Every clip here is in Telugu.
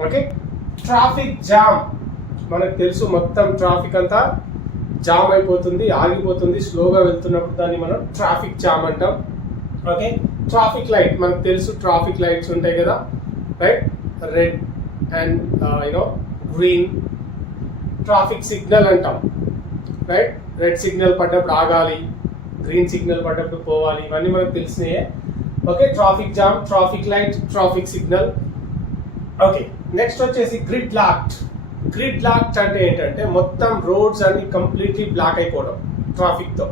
ఓకే? Traffic jam. మనకు తెలుసు మొత్తం ట్రాఫిక్ అంతా జామ్ అయిపోతుంది ఆగిపోతుంది స్లోగా వెళ్తున్నప్పుడు దాన్ని మనం ట్రాఫిక్ జామ్ అంటాం. ఓకే? ట్రాఫిక్ లైట్ మనకు తెలుసు ట్రాఫిక్ లైట్స్ ఉంటాయి కదా? Right? Red and you know green traffic signal అంటాం. రైట్? రెడ్ సిగ్నల్ పడ్డప్పుడు ఆగాలి గ్రీన్ సిగ్నల్ పడ్డప్పుడు పోవాలి ఇవన్నీ మనకు తెలిసినాయే. Okay? Traffic jam traffic light traffic signal. Okay? Next వచ్చేసి గ్రిడ్ లాక్డ్ గ్రిడ్ లాక్డ్ అంటే ఏంటంటే మొత్తం రోడ్స్ అన్ని కంప్లీట్లీ బ్లాక్ అయిపోవడం ట్రాఫిక్తో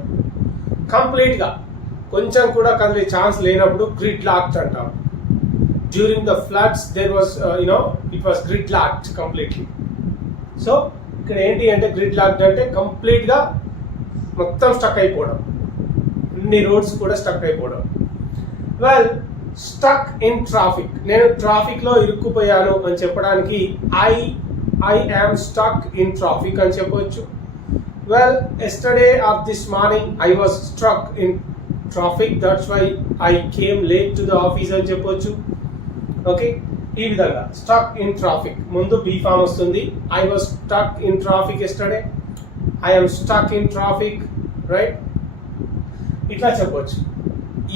కంప్లీట్గా కొంచెం కూడా కదిలే ఛాన్స్ లేనప్పుడు గ్రిడ్ లాక్డ్ అంటాం during the floods there was you know it was grid locked completely so ఇక్కడ ఏంటి అంటే గ్రిడ్ లాక్డ్ అంటే కంప్లీట్గా మొత్తం స్టక్ అయిపోవడం. అన్ని రోడ్స్ కూడా స్టక్ అయిపోవడం. వెల్ స్టక్ ఇన్ ట్రాఫిక్ నేను ట్రాఫిక్లో ఇరుక్కుపోయాను అని చెప్పడానికి I I am stuck in traffic అని చెప్పవచ్చు well yesterday of this morning I was struck in traffic that's why I came late to the office అని చెప్పొచ్చు. ఓకే ఈ విధంగా స్టక్ ఇన్ ట్రాఫిక్ ముందు బీ ఫామ్ వస్తుంది. I was stuck in traffic yesterday I am stuck in traffic right ఇట్లా చెప్పొచ్చు.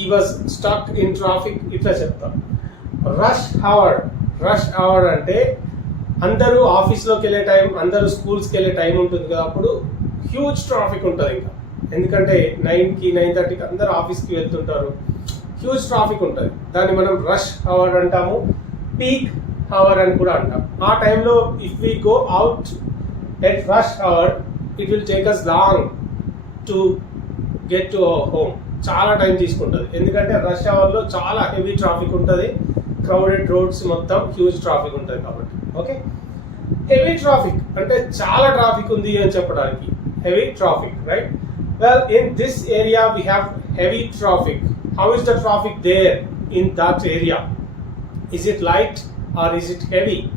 ఈ వాజ్ స్టక్ ఇన్ ట్రాఫిక్ ఇట్లా చెప్తాం. రష్ అవర్ రష్ అవర్ అంటే అందరూ ఆఫీస్లోకి వెళ్ళే టైం అందరూ స్కూల్స్కి వెళ్ళే టైం ఉంటుంది కదా అప్పుడు హ్యూజ్ ట్రాఫిక్ ఉంటుంది ఇంకా. ఎందుకంటే నైన్కి నైన్ థర్టీకి అందరూ ఆఫీస్కి వెళ్తుంటారు. హ్యూజ్ ట్రాఫిక్ ఉంటుంది. దాన్ని మనం రష్ అవర్ అంటాము పీక్ అవర్ అని కూడా అంటాం. ఆ టైంలో if we go out at rush hour it will take us long to get to home చాలా టైం తీసుకుంటుంది. ఎందుకంటే రష్ అవర్లో చాలా హెవీ ట్రాఫిక్ ఉంటుంది. క్రౌడెడ్ రోడ్స్ మొత్తం హ్యూజ్ ట్రాఫిక్ ఉంటుంది కాబట్టి. ఓకే హెవీ ట్రాఫిక్ అంటే చాలా ట్రాఫిక్ ఉంది అని చెప్పడానికి. Heavy traffic right well in this area we have heavy traffic how is the traffic there in that area is it light or is it heavy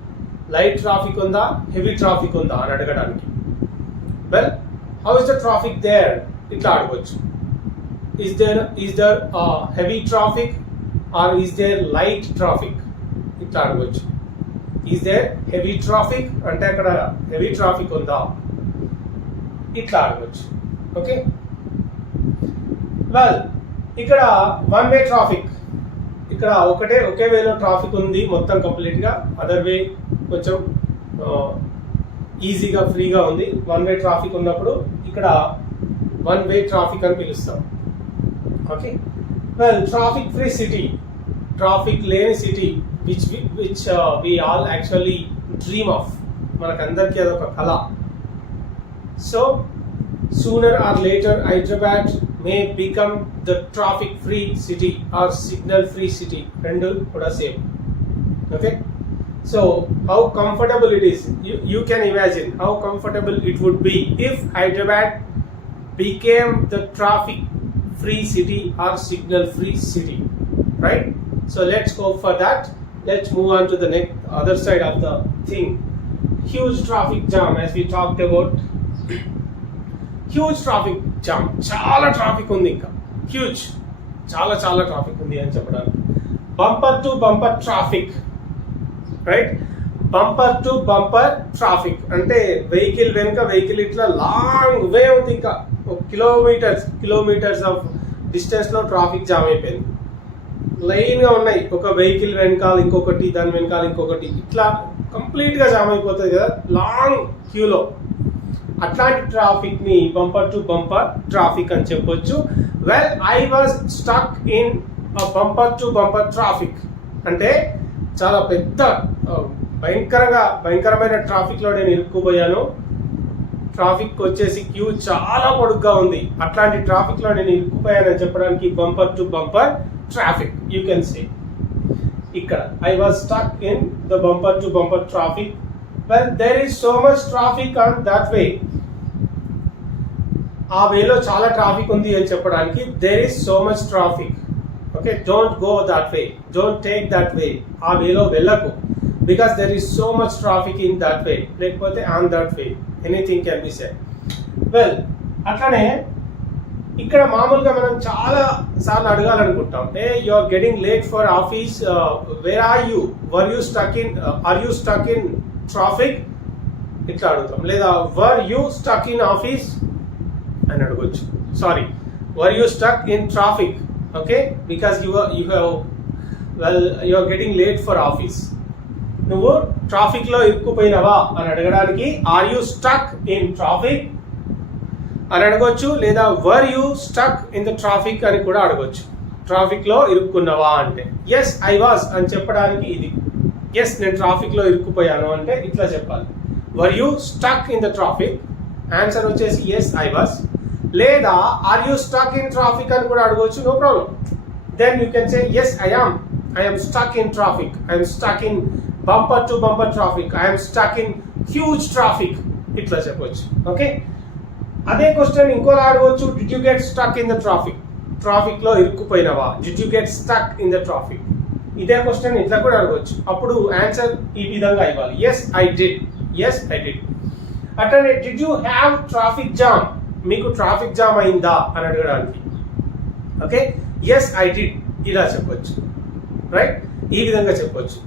light traffic ఉందా? హెవీ ట్రాఫిక్ ఉందా? అని అడగడానికి. Well how is the traffic there ఇట్లా అడగవచ్చు is there is there uh, heavy traffic or is there light traffic? ఇట్లా అడగవచ్చు ఈజ్ దేర్ హెవీ ట్రాఫిక్ అంటే అక్కడ హెవీ ట్రాఫిక్ ఉందా? ఇట్లా అడగవచ్చు ఓకే వెల్ ఇక్కడ వన్ వే ట్రాఫిక్ ఇక్కడ ఒకటే ఒకే వేలో ట్రాఫిక్ ఉంది మొత్తం కంప్లీట్గా అదర్ వే కొంచెం uh, ఈజీగా ఫ్రీగా ఉంది. వన్ వే ట్రాఫిక్ ఉన్నప్పుడు ఇక్కడ వన్ వే ట్రాఫిక్ అని పిలుస్తాం. Okay well traffic free city traffic లేని city which which we all actually dream of మనకందరికీ అదొక కళ. So sooner or later Hyderabad may become the traffic free city or signal free city రెండు కూడా same okay so how comfortable it is you can imagine how comfortable it would be if Hyderabad became the traffic free city or signal free city right so let's go for that let's move on to the next other side of the thing huge traffic jam as we talked about huge traffic jam చాలా ట్రాఫిక్ ఉంది ఇంకా హ్యూజ్ చాలా చాలా ట్రాఫిక్ ఉంది అని చెప్పడానికి bumper to bumper traffic right bumper to bumper traffic అంటే వెహికల్ వెనుక వెహికల్ ఇట్లా లాంగ్ వే ఉంది ఇంకా కిలోమీటర్స్ కిలోమీటర్స్ ఆఫ్ డిస్టెన్స్లో ట్రాఫిక్ జామ్ అయిపోయింది. లైన్గా ఉన్నాయి. ఒక వెహికల్ వెనకాల ఇంకొకటి దాని వెనకాల ఇంకొకటి. ఇట్లా కంప్లీట్గా జామ్ అయిపోతుంది కదా లాంగ్ క్యూలో. అట్లాంటి ట్రాఫిక్ని బంపర్ టు బంపర్ ట్రాఫిక్ అని చెప్పొచ్చు. Well I was stuck in bumper to bumper traffic. అంటే చాలా పెద్ద భయంకరంగా భయంకరమైన ట్రాఫిక్లో నేను ఇరుక్కుపోయాను. ట్రాఫిక్ వచ్చేసి క్యూ చాలా పొడుగ్గా ఉంది. అట్లాంటి ట్రాఫిక్లో నేను ఇరుక్కుపోయానని చెప్పడానికి bumper to bumper traffic. You can say ఇక్కడ I was stuck in the bumper to bumper traffic well there is so much traffic on that way ఆ వేలో చాలా ట్రాఫిక్ ఉంది అని చెప్పడానికి there is so much traffic okay don't go that way don't take that way ఆ వేలో వెళ్ళకు. Because there is so much traffic in that way లేకపోతే on that way anything can be said well అట్లనే ఇక్కడ మామూలుగా మనం చాలా సార్లు అడగాలనుకుంటాం. A you are getting late for office where are you were you stuck in are you stuck in traffic ఇట్లా అడుగుతాం. లేదా were you stuck in office అని అడగొచ్చు. Sorry were you stuck in traffic okay because you you have well you are getting late for office నువ్వు ట్రాఫిక్లో ఇరుక్కుపోయినవా? అని అడగడానికి are you stuck in traffic అని అడగొచ్చు లేదా were you stuck in the traffic అని కూడా అడగొచ్చు. ట్రాఫిక్లో ఇరుక్కున్నవా? అంటే ఎస్ ఐ వాజ్ అని చెప్పడానికి ఇది. ఎస్ నేను ట్రాఫిక్లో ఇరుక్కుపోయాను అంటే ఇట్లా చెప్పాలి. Were you stuck in the traffic answer వచ్చేసి ఎస్ ఐ వాజ్ లేదా are you stuck in traffic అని కూడా అడగవచ్చు no problem then you can say yes I am I'm stuck in traffic I'm stuck in bumper to bumper traffic. I'm stuck in huge traffic ఇట్లా చెప్పొచ్చు. ఓకే అదే క్వశ్చన్ ఇంకోలా అడగవచ్చు did you get stuck in the traffic ట్రాఫిక్లో ఇరుక్కుపోయినవా? Did you get stuck in the traffic ఇదే క్వశ్చన్ ఇట్లా కూడా అడగవచ్చు అప్పుడు ఆన్సర్ ఈ విధంగా ఇవ్వాలి. Yes I did yes I did అట్లనే did you have traffic jam మీకు ట్రాఫిక్ జామ్ అయిందా? అని అడగడానికి. ఓకే ఎస్ ఐ డిడ్ ఇలా చెప్పొచ్చు. రైట్ ఈ విధంగా చెప్పొచ్చు.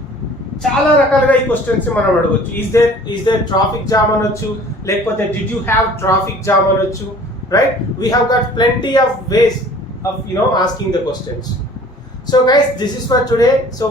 చాలా రకాలుగా ఈ క్వశ్చన్స్ మనం అడగొచ్చు. Is there is there traffic jam అనొచ్చు? లేకపోతే did you have traffic jam అనొచ్చు? Right we have got plenty of ways of you know asking the questions so guys this is for today so